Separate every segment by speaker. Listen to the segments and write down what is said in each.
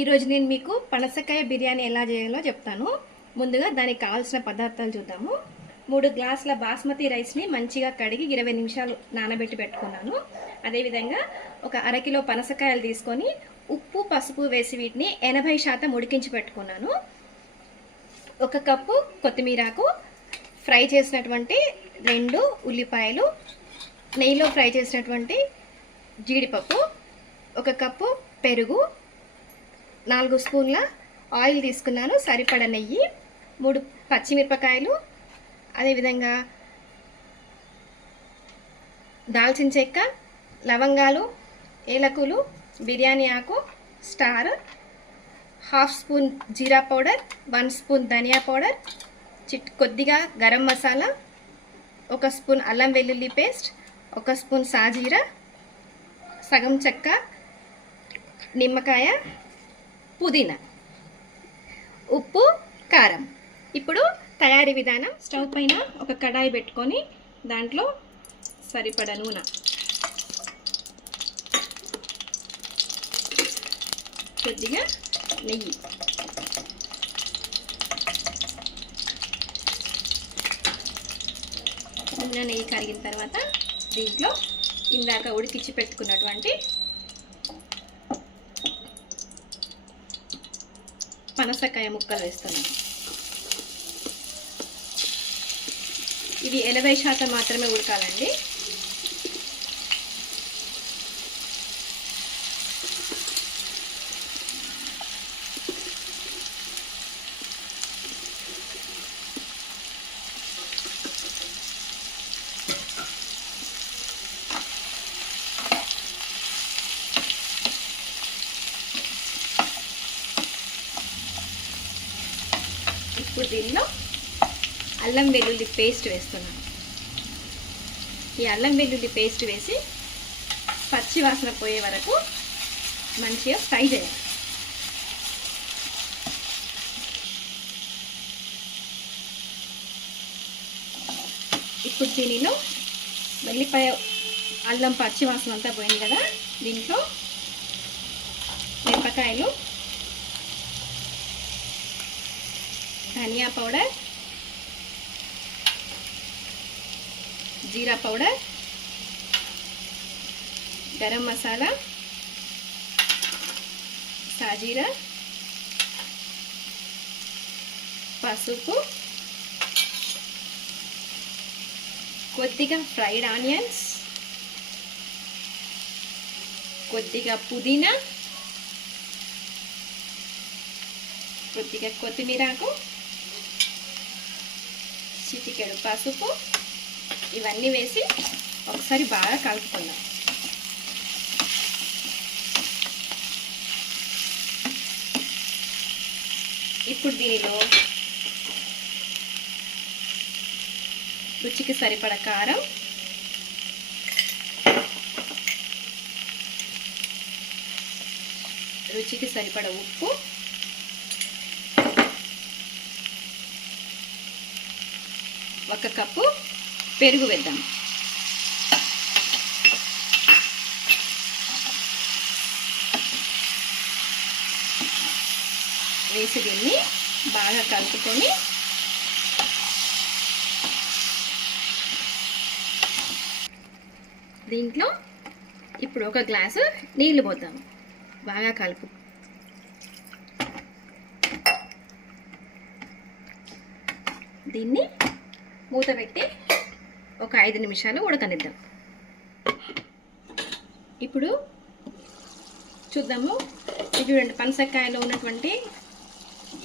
Speaker 1: ఈరోజు నేను మీకు పనసకాయ బిర్యానీ ఎలా చేయాలో చెప్తాను. ముందుగా దానికి కావాల్సిన పదార్థాలు చూద్దాము. మూడు గ్లాసుల బాస్మతి రైస్ని మంచిగా కడిగి ఇరవై నిమిషాలు నానబెట్టి పెట్టుకున్నాను. అదేవిధంగా ఒక అరకిలో పనసకాయలు తీసుకొని ఉప్పు పసుపు వేసి వీటిని ఎనభై శాతం ఉడికించి పెట్టుకున్నాను. ఒక కప్పు కొత్తిమీరాకు ఫ్రై చేసినటువంటి రెండు ఉల్లిపాయలు నెయ్యిలో ఫ్రై చేసినటువంటి జీడిపప్పు ఒక కప్పు పెరుగు నాలుగు స్పూన్ల ఆయిల్ తీసుకున్నాను సరిపడ నెయ్యి మూడు పచ్చిమిరపకాయలు అదేవిధంగా దాల్చిన చెక్క లవంగాలు ఏలకులు బిర్యానీ ఆకు star half spoon jeera powder one spoon dhania powder chit కొద్దిగా గరం మసాలా ఒక స్పూన్ అల్లం వెల్లుల్లి పేస్ట్ ఒక స్పూన్ సాజీరా సగం చెక్క నిమ్మకాయ పుదీనా. ఉప్పు కారం. ఇప్పుడు తయారీ విధానం స్టవ్ పైన ఒక కడాయి పెట్టుకొని దాంట్లో సరిపడ నూనె. కొద్దిగా నెయ్యి. నూనె నెయ్యి కరిగిన తర్వాత దీంట్లో ఇందాక ఉడికిచ్చి పెట్టుకున్నటువంటి పనసకాయ ముక్కలు వేస్తున్నాను ఇవి ఎనభై శాతం మాత్రమే ఉడకాలండి. ఇప్పుడు దీనిలో అల్లం వెల్లుల్లి పేస్ట్ వేస్తున్నాను. ఈ అల్లం వెల్లుల్లి పేస్ట్ వేసి పచ్చి వాసన పోయే వరకు మంచిగా ఫ్రై చేయాలి. ఇప్పుడు దీనిలో వెల్లిపాయ అల్లం పచ్చి వాసన అంతా పోయింది కదా దీంట్లో మిరపకాయలు ధనియా పౌడర్ జీరా పౌడర్ గరం మసాలా సాజీరా పసుపు కొద్దిగా ఫ్రైడ్ ఆనియన్స్ కొద్దిగా పుదీనా కొద్దిగా కొత్తిమీరాకు చిటికెడు పసుపు ఇవన్నీ వేసి ఒకసారి బాగా కలుపుకుందాం. ఇప్పుడు దీనిలో రుచికి సరిపడ కారం రుచికి సరిపడ ఉప్పు ఒక కప్పు పెరుగు వేద్దాం. వేసి దీన్ని బాగా కలుపుకొని దీంట్లో ఇప్పుడు ఒక గ్లాసు నీళ్ళు పోద్దాం. బాగా కలుపు. దీన్ని మూత పెట్టి ఒక ఐదు నిమిషాలు ఉడకనిద్దాం. ఇప్పుడు చూద్దాము. చూడండి పనసకాయలో ఉన్నటువంటి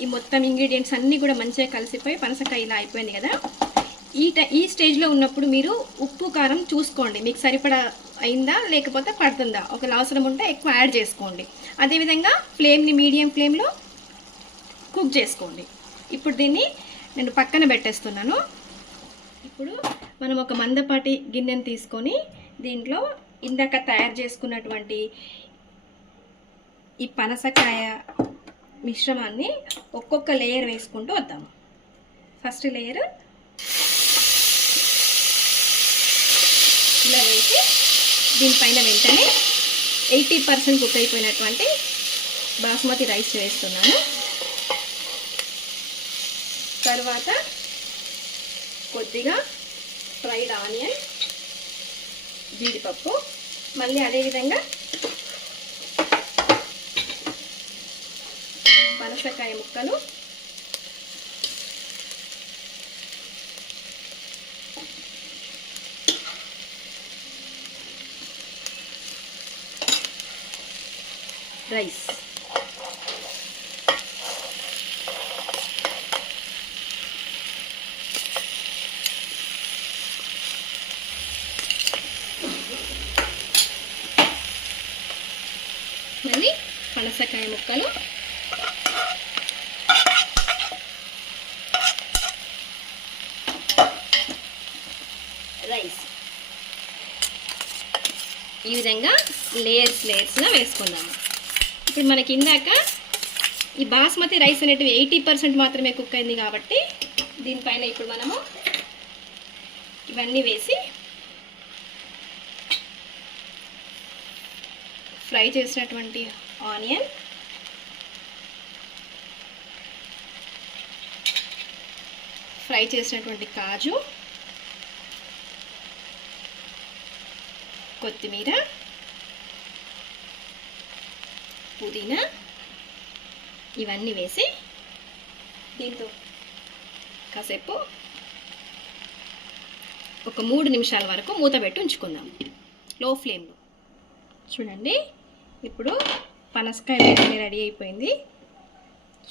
Speaker 1: ఈ మొత్తం ఇంగ్రీడియంట్స్ అన్నీ కూడా మంచిగా కలిసిపోయి పనసకాయ ఇలా అయిపోయింది కదా. ఈ ఈ స్టేజ్లో ఉన్నప్పుడు మీరు ఉప్పు కారం చూసుకోండి. మీకు సరిపడా అయిందా లేకపోతే పడుతుందా? ఒకవేళ అవసరం ఉంటే ఎక్కువ యాడ్ చేసుకోండి. అదేవిధంగా ఫ్లేమ్ని మీడియం ఫ్లేమ్లో కుక్ చేసుకోండి. ఇప్పుడు దీన్ని నేను పక్కన పెట్టేస్తున్నాను. ఇప్పుడు మనం ఒక మందపాటి గిన్నెను తీసుకొని దీంట్లో ఇందాక తయారు చేసుకున్నటువంటి ఈ పనసకాయ మిశ్రమాన్ని ఒక్కొక్క లేయర్ వేసుకుంటూ వద్దాము ఫస్ట్ లేయర్ ఇలా వేసి దీనిపైన వెంటనే ఎయిటీ పర్సెంట్ కుక్ అయిపోయినటువంటి బాస్మతి రైస్ వేస్తున్నాను. తర్వాత కొద్దిగా ఫ్రైడ్ ఆనియన్ జీడిపప్పు మళ్ళీ అదేవిధంగా పనసకాయ ముక్కలు రైస్ మళ్ళీ పనసకాయ ముక్కలు. రైస్. ఈ విధంగా లేయర్స్ లేయర్స్గా వేసుకుందాము ఇప్పుడు మనకి ఇందాక ఈ బాస్మతి రైస్ అనేటివి ఎయిటీ పర్సెంట్ మాత్రమే కుక్ అయింది కాబట్టి దీనిపైన ఇప్పుడు మనము ఇవన్నీ వేసి ఫ్రై చేసినటువంటి ఆనియన్ ఫ్రై చేసినటువంటి కాజు కొత్తిమీర పుదీనా ఇవన్నీ వేసి దీంతో కాసేపు ఒక మూడు నిమిషాల వరకు మూత పెట్టి ఉంచుకుందాం. లో ఫ్లేమ్లో. చూడండి ఇప్పుడు పనసకాయ రెడీ అయిపోయింది.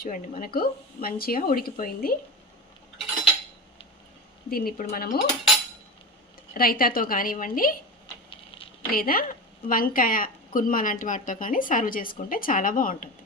Speaker 1: చూడండి మనకు మంచిగా ఉడికిపోయింది. దీన్ని ఇప్పుడు మనము రైతాతో కానివ్వండి లేదా వంకాయ కుర్మా లాంటి వాటితో కానీ సర్వ్ చేసుకుంటే చాలా బాగుంటుంది.